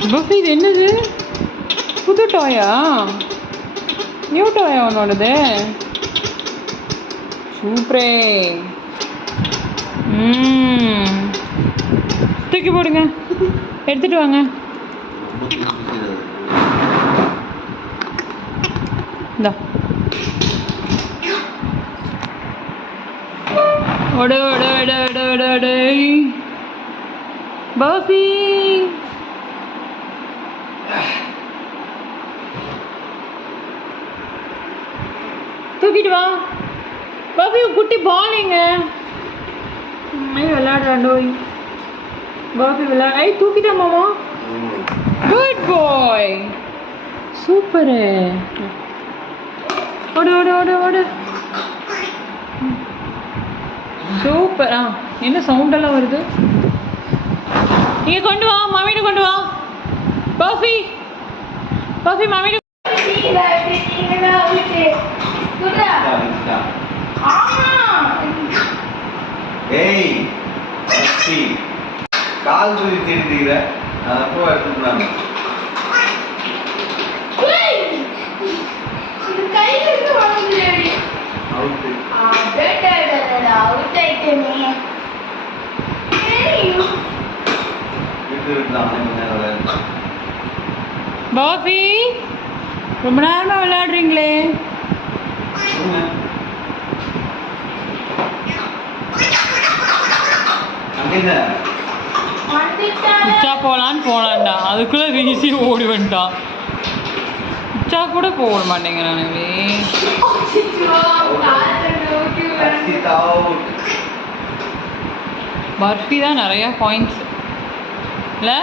Puffy இது என்னது? புது டாயா? நியூ டாயா உன்னோடது? சூப்பரே. தூக்கி போடுங்க, எடுத்துட்டு வாங்க. இந்தா பஃபி தூக்கிட்டு வா. பஃபி குட்டி பாலிங்க விளையாடுறாண்டோய். பஃபி விளையாட தூக்கிட்டா மாமா. குட் பாய், சூப்பரு. ஓடு ஓடு ஓடு ஓடு. சூப்பர். என்ன சவுண்டெல்லாம் வருது? இங்கே கொண்டு வா, மாமியிட கொண்டு வா. பஃபி பஃபி மாமியிட. ஏய் கால் தூக்கி தேடிக்கிற அப்போ எடுத்துட்டாங்க. பாபி ரொம்ப நேரமா விளையாடுறீங்களே. உச்சா போலான்னு போலான்டா, அதுக்குள்ள வீசி ஓடி வந்துட்டான். உச்சா கூட போக மாட்டேங்கிறானுங்களே. பர்ஃபி தான் நிறைய பாயிண்ட்ஸ் இல்லை?